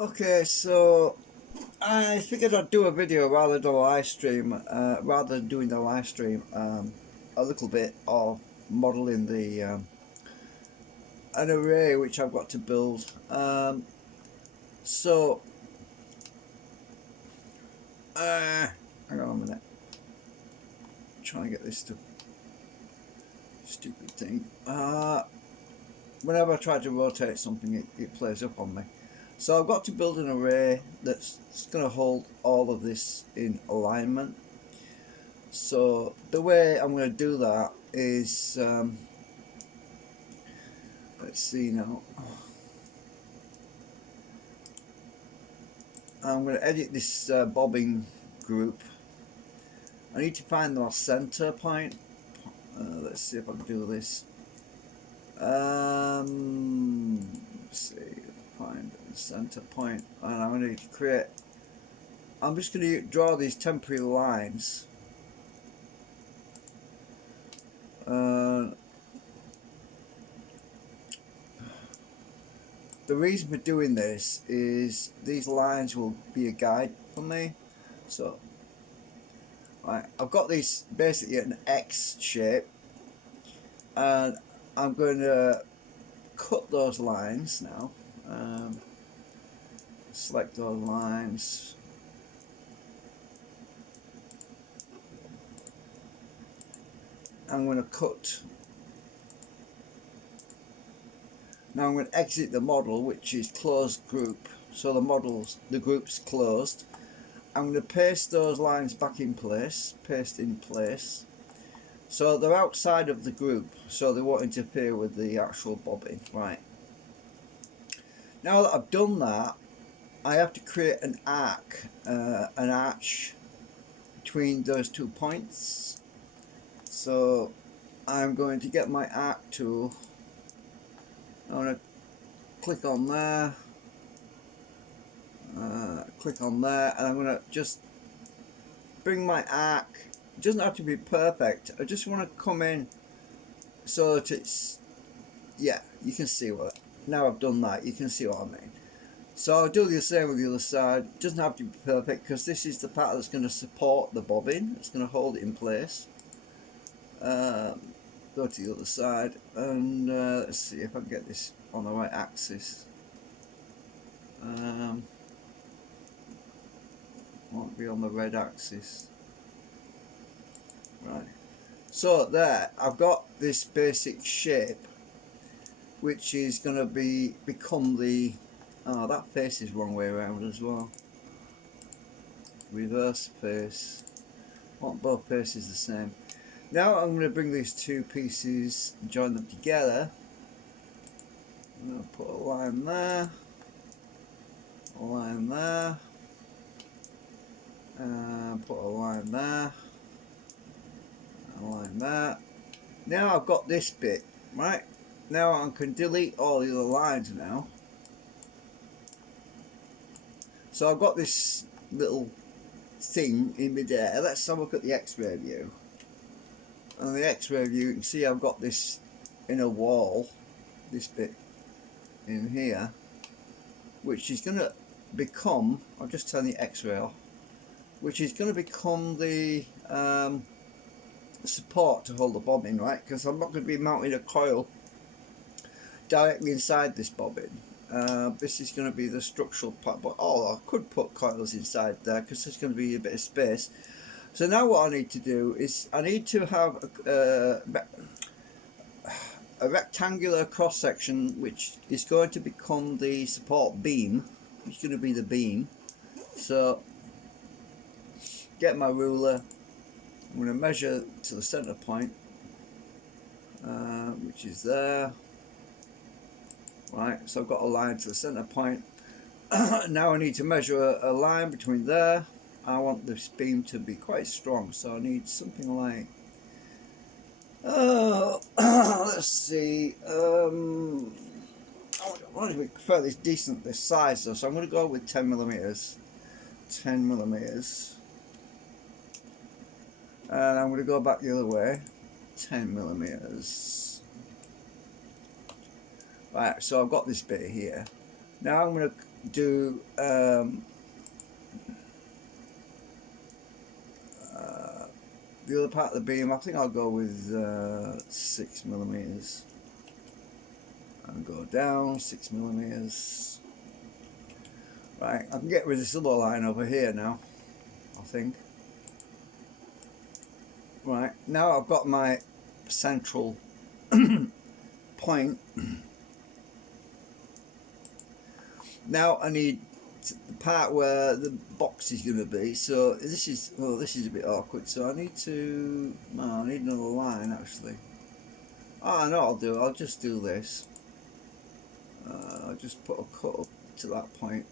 Okay, so I figured I'd do a video rather than a live stream, rather than doing the live stream, a little bit of modelling the an array which I've got to build. So, hang on a minute, trying to get this to stupid thing. Whenever I try to rotate something, it plays up on me. So I've got to build an array that's going to hold all of this in alignment. So the way I'm going to do that is, let's see now, I'm going to edit this bobbing group. I need to find the center point. Let's see if I can do this. Let's see, find the center point, and I'm going to create, I'm just going to draw these temporary lines. The reason for doing this is these lines will be a guide for me. So right, I've got these basically an X shape, and I'm going to cut those lines now. Select those lines. I'm going to cut. Now I'm going to exit the model, which is closed group. So the group's closed. I'm going to paste those lines back in place, paste in place. So they're outside of the group, so they won't interfere with the actual bobbing. Right. Now that I've done that, I have to create an arch between those 2 points. So I'm going to get my arc tool. I'm going to click on there, click on there, and I'm going to just bring my arc. It doesn't have to be perfect. I just want to come in so that it's, yeah, you can see what, now I've done that, you can see what I mean. So I'll do the same with the other side. It doesn't have to be perfect because this is the part that's going to support the bobbin. It's going to hold it in place. Go to the other side, and let's see if I can get this on the right axis. Won't be on the red axis. Right. So there, I've got this basic shape, which is going to become the. Oh, that face is wrong way around as well. Reverse face. Want both faces the same. Now I'm going to bring these two pieces, join them together. I'm going to put a line there, a line there, put a line there, a line there. Now I've got this bit, right? Now I can delete all the other lines now. So I've got this little thing in midair. Let's have a look at the X-ray view. On the X-ray view, you can see I've got this inner wall, this bit in here, which is going to become, I'll just turn the X-ray off, which is going to become the support to hold the bobbin, right? Because I'm not going to be mounting a coil directly inside this bobbin. This is going to be the structural part, but I could put coils inside there because there's going to be a bit of space. So now what I need to do is I need to have a rectangular cross section which is going to become the support beam. It's going to be the beam. So get my ruler. I'm going to measure to the center point, which is there. Right, so I've got a line to the center point. Now I need to measure a line between there. I want this beam to be quite strong, so I need something like, let's see, I want to be fairly decent this size though, so I'm going to go with 10 millimeters, and I'm going to go back the other way, 10 millimeters. Right, so I've got this bit here. Now I'm going to do the other part of the beam. I think I'll go with 6mm and go down 6mm. Right, I can get rid of this other line over here now, I think. Right, now I've got my central point. Now I need the part where the box is going to be. So this is, well, this is a bit awkward. So I need to, I need another line actually. Oh, I know what I'll do. I'll just do this. I'll just put a cut up to that point,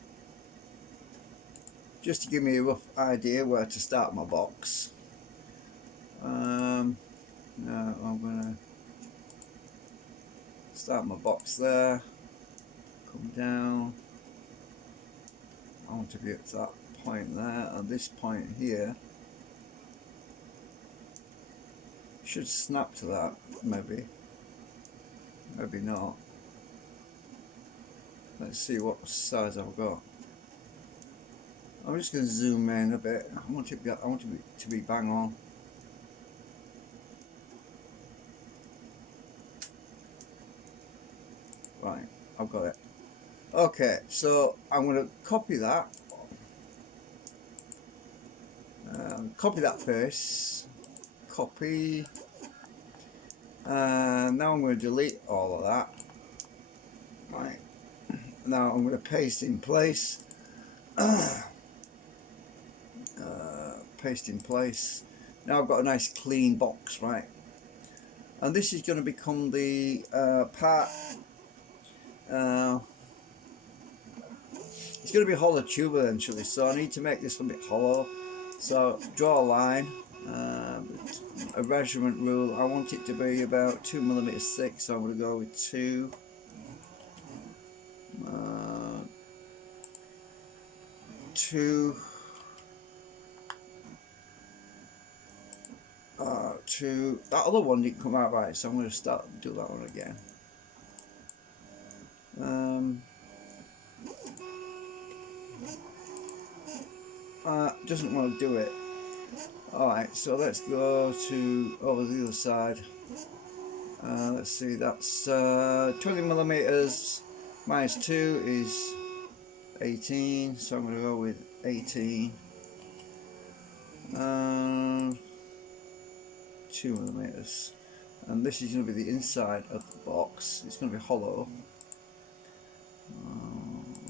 just to give me a rough idea where to start my box. Now I'm gonna start my box there, come down. I want to be at that point there, and this point here should snap to that, maybe not. Let's see what size I've got. I'm just going to zoom in a bit. I want it to be bang on. Right, I've got it. Okay, so I'm going to copy that. Copy that first. Copy. Now I'm going to delete all of that. Right. Now I'm going to paste in place. Paste in place. Now I've got a nice clean box, right? And this is going to become the part. It's going to be hollow tube eventually, so I need to make this a bit hollow. So draw a line, a measurement rule. I want it to be about 2mm thick, so I'm going to go with 2. That other one didn't come out right, so I'm going to do that one again. Doesn't want to do it. Alright, so let's go to over the other side. Let's see, that's 20mm minus 2 is 18, so I'm going to go with 18. 2mm, and this is going to be the inside of the box. It's going to be hollow.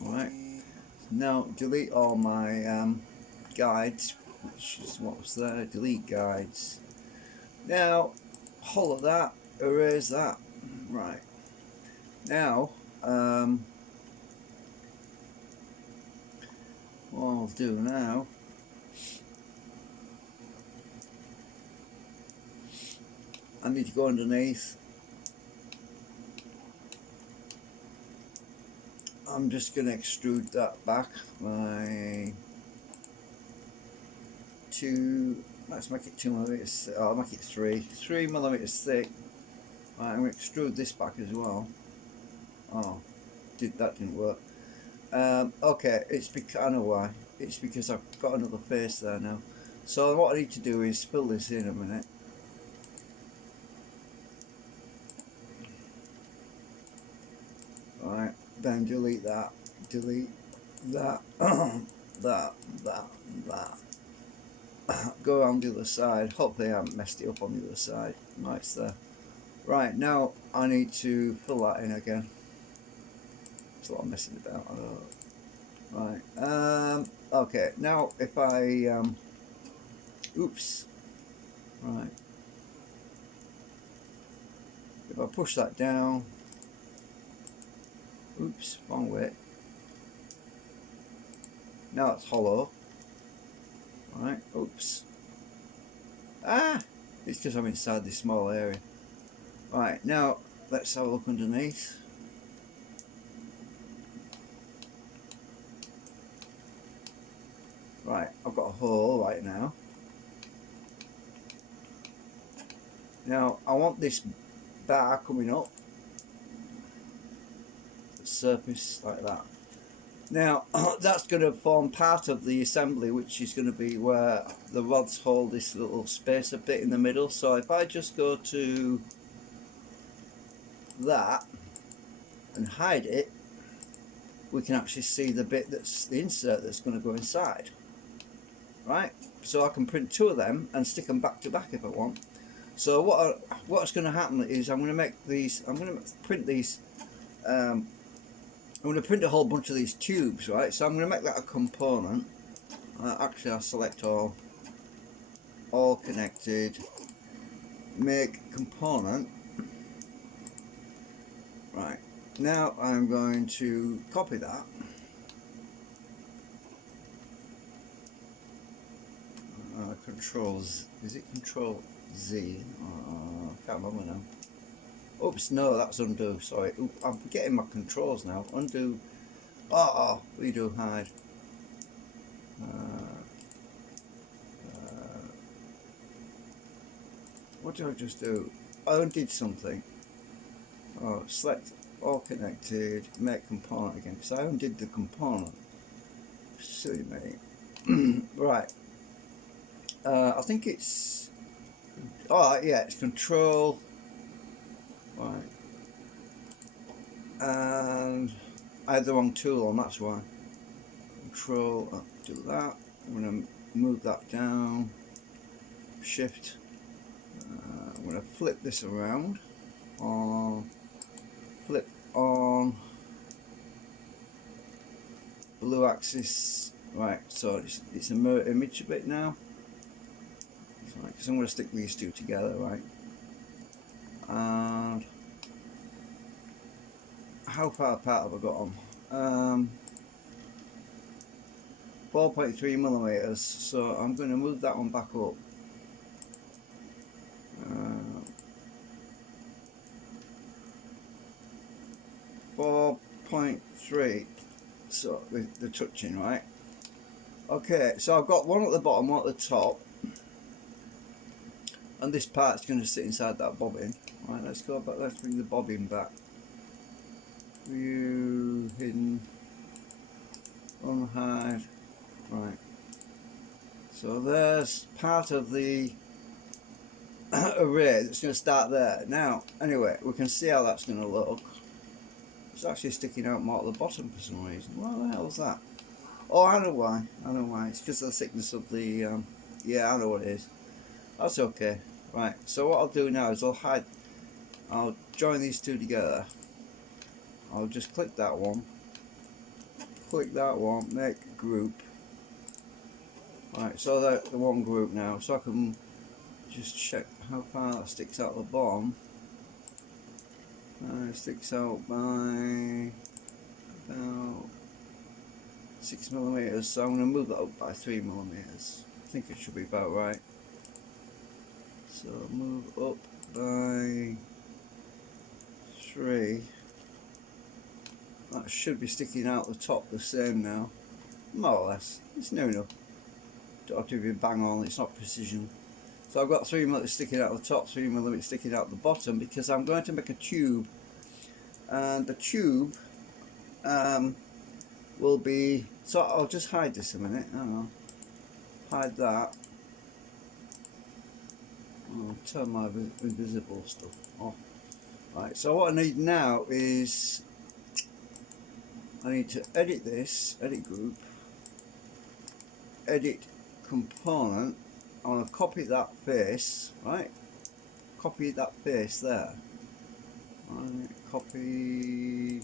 Alright, now delete all my guides, which is what was there. Delete guides. Now hollow that, erase that. Right, now what I'll do now, I need to go underneath. I'm just going to extrude that back by 2. Let's make it 2mm. I'll make it 3mm thick. Right, I'm going to extrude this back as well. Oh, that didn't work. Okay, it's because I know why. It's because I've got another face there now. So what I need to do is fill this in a minute. Right, then delete that, that. Go around the other side. Hopefully I haven't messed it up on the other side. Nice there. Right, now I need to fill that in again. That's what I'm messing about. Right. Okay. Now if I oops. Right. If I push that down. Oops, wrong way. Now it's hollow. Right, oops. Ah! It's because I'm inside this small area. Right, now let's have a look underneath. Right, I've got a hole right now. Now I want this bar coming up. Surface like that. Now that's going to form part of the assembly, which is going to be where the rods hold this little spacer bit in the middle. So if I just go to that and hide it, we can actually see the bit that's the insert that's going to go inside, right? So I can print 2 of them and stick them back to back if I want. So what's going to happen is I'm going to make these, I'm going to print these, I'm going to print a whole bunch of these tubes, right? So I'm going to make that a component. Actually I'll select all connected, make component. Right, now I'm going to copy that. Controls, is it Control Z? I can't remember now. Oops, no, that's undo, sorry. Oop, I'm forgetting my controls now. Undo, redo, hide. What did I just do? I undid something. Oh, select all connected, make component again, because I undid the component. Silly me. Right. I think it's, yeah, it's control, right, and I had the wrong tool on, that's why. Control, do that, I'm going to move that down, shift, I'm going to flip this around, flip on, blue axis, right, so it's a mirror image a bit now. Because I'm going to stick these 2 together, right? And how far apart have I got them? 4.3 millimeters. So I'm going to move that one back up. 4.3. So they're touching, right? Okay, so I've got one at the bottom, one at the top. And this part's going to sit inside that bobbin. Right, let's go back, let's bring the bobbin back. View, hidden, unhide. Right. So there's part of the array that's going to start there. Now, anyway, we can see how that's going to look. It's actually sticking out more at the bottom for some reason. What the hell is that? Oh, I know why. I know why. It's because of the thickness of the, yeah, I know what it is. That's okay. Right, so what I'll do now is I'll join these 2 together. I'll just click that one, make group. Right, so that's the one group now, so I can just check how far that sticks out the bottom. It sticks out by about 6 millimeters, so I'm going to move that up by 3 millimeters. I think it should be about right. So move up by 3. That should be sticking out the top the same now. More or less. It's near enough. Don't have to be bang on, it's not precision. So I've got 3 millimeters sticking out the top, 3 millimeters sticking out the bottom, because I'm going to make a tube. And the tube will be, so I'll just hide this a minute. I don't know. Hide that. I'll turn my invisible stuff off. Right, so what I need now is I need to edit this, edit group, edit component. I want to copy that face, right? Copy that face there. Right, copy,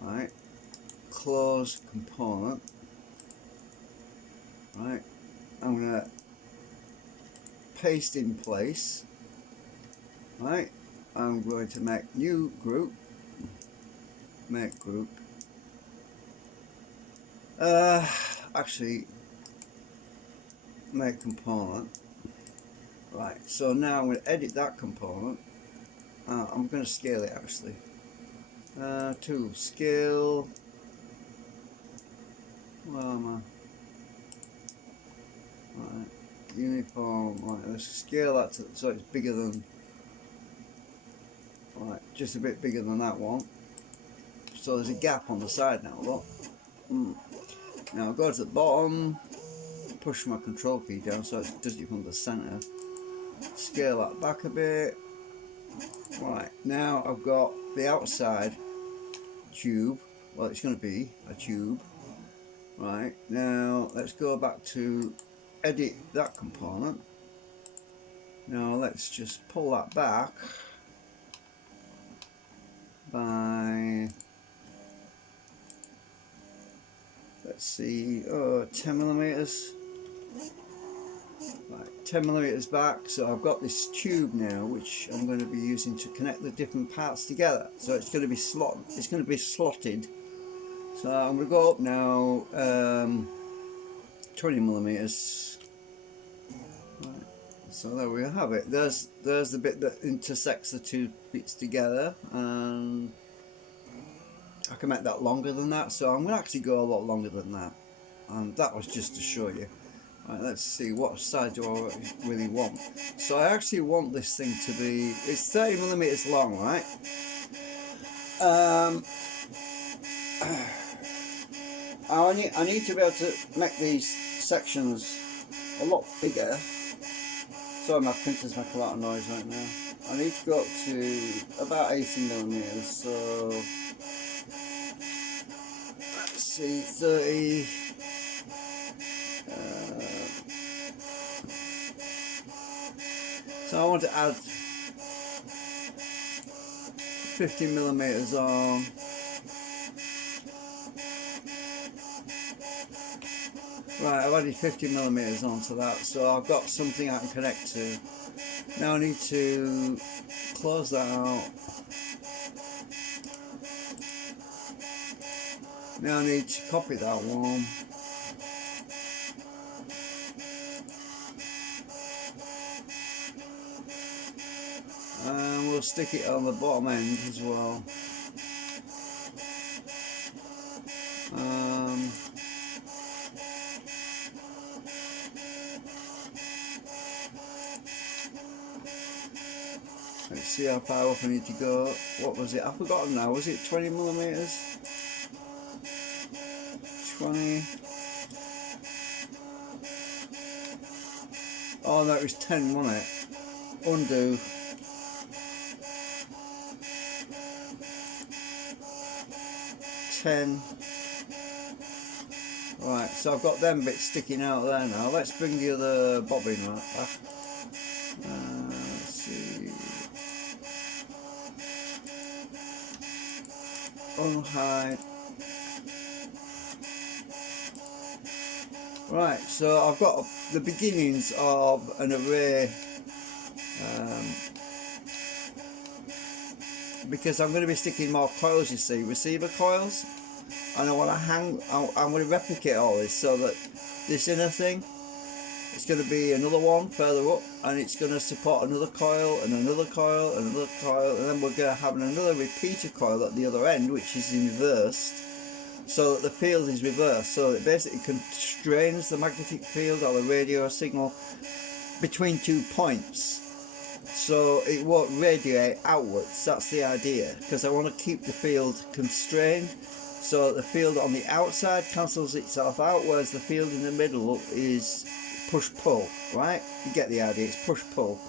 right, close component. Right, I'm going to paste in place. Right, I'm going to make new group, make group. Actually, make component. Right, so now I'm going to edit that component. I'm going to scale it actually. To scale. Where am I? Right, uniform. Right, let's scale that to, so it's bigger than. Right, just a bit bigger than that one. So there's a gap on the side now. Look. Now I'll go to the bottom, push my control key down so it does it from the centre. Scale that back a bit. Right, now I've got the outside tube. Well, it's going to be a tube. Right, now let's go back to edit that component. Now let's just pull that back by, let's see, 10 millimeters. Right, 10 millimeters back. So I've got this tube now, which I'm going to be using to connect the different parts together. So it's going to be slotted. So I'm going to go up now 20 millimeters. Right. So there we have it. There's the bit that intersects the two bits together, and I can make that longer than that. So I'm going to actually go a lot longer than that, and that was just to show you. Right, let's see, what side do I really want? So I actually want this thing to be, it's 30 millimeters long, right? I need to be able to make these sections a lot bigger. Sorry, my printer's making a lot of noise right now. I need to go up to about 18 millimeters. So let's see, 30. So I want to add 50 millimeters on. Right, I've added 50 millimeters onto that, so I've got something I can connect to. Now I need to close that out. Now I need to copy that one. And we'll stick it on the bottom end as well. Let's see how far up I need to go. What was it? I've forgotten now. Was it 20 millimeters? 20. Oh no, it was 10, wasn't it? Undo. 10. Right, so I've got them bits sticking out there now. Let's bring the other bobbin right back. Let's see. Unhide. Right, so I've got the beginnings of an array, because I'm going to be sticking more coils, you see, receiver coils, and I want to I'm going to replicate all this so that this inner thing, it's going to be another one further up, and it's going to support another coil and another coil and another coil, and then we're going to have another repeater coil at the other end, which is reversed, so that the field is reversed, so it basically constrains the magnetic field or the radio signal between 2 points, so it won't radiate outwards. That's the idea, because I want to keep the field constrained, so the field on the outside cancels itself out, whereas the field in the middle is push-pull, right? You get the idea, it's push-pull.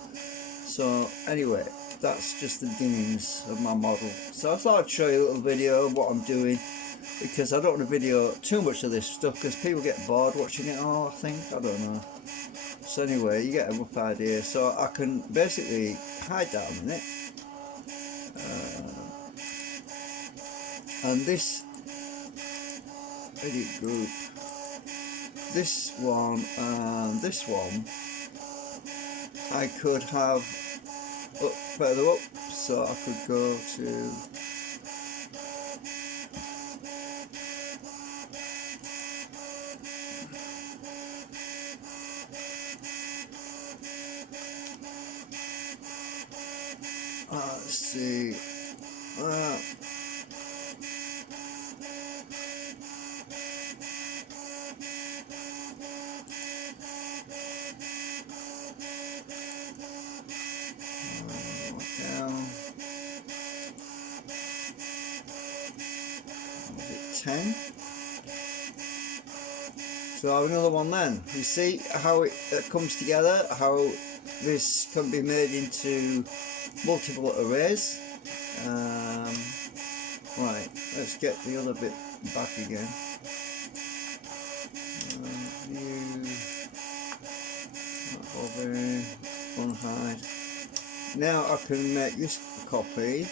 So anyway, that's just the beginnings of my model. So I thought I'd show you a little video of what I'm doing, because I don't want to video too much of this stuff, because people get bored watching it all, I think. I don't know. So anyway, you get a rough idea. So I can basically hide that a minute. And this edit group, this one and this one, I could have up further up, so I could go to let's see, down, 10. So another one then. You see how it comes together, how this can be made into multiple arrays. Right, let's get the other bit back again. View, over, unhide. Now I can make this copy.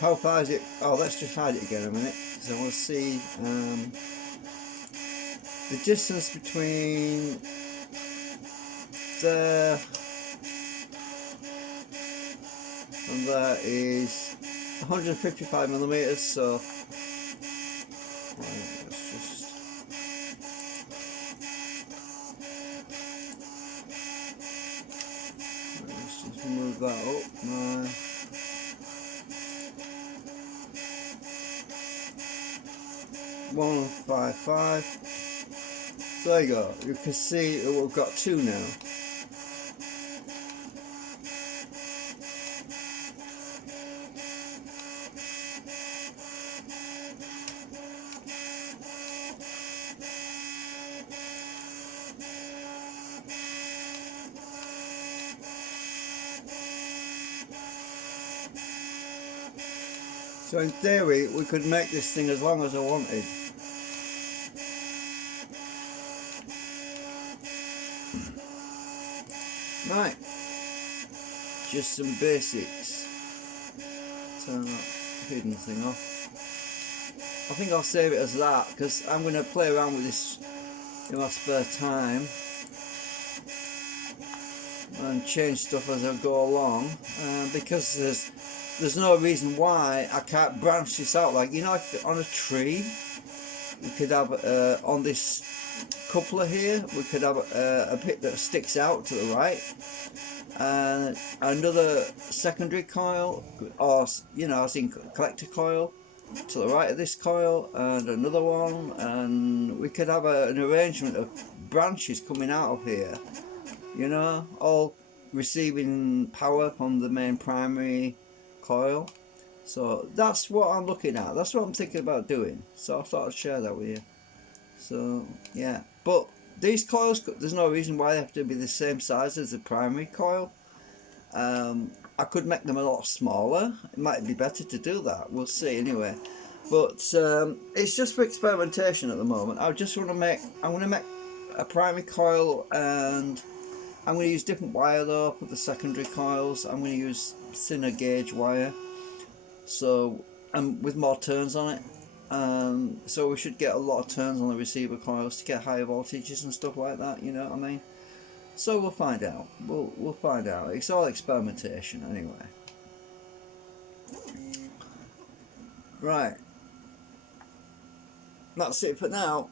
How far is it? Oh, let's just hide it again a minute, because I want to see the distance between there and there is 155 millimeters. So let's just move that up. 155. So there you go. You can see we've got two now. So in theory, we could make this thing as long as I wanted. Right, just some basics. Turn that hidden thing off. I think I'll save it as that, because I'm going to play around with this in my spare time and change stuff as I go along, because there's no reason why I can't branch this out. Like, you know, if on a tree we could have on this coupler here we could have a bit that sticks out to the right, and another secondary coil, or you know, as in collector coil to the right of this coil, and another one, and we could have an arrangement of branches coming out of here, you know, all receiving power from the main primary coil. So that's what I'm looking at, that's what I'm thinking about doing, so I thought I'd share that with you. So yeah, but these coils, there's no reason why they have to be the same size as the primary coil. I could make them a lot smaller, it might be better to do that, we'll see anyway. But it's just for experimentation at the moment. I just want to make, I'm going to make a primary coil, and I'm going to use different wire though for the secondary coils. I'm going to use thinner gauge wire, so with more turns on it. So we should get a lot of turns on the receiver coils to get higher voltages and stuff like that, you know what I mean? So we'll find out. We'll find out. It's all experimentation anyway. Right. That's it for now.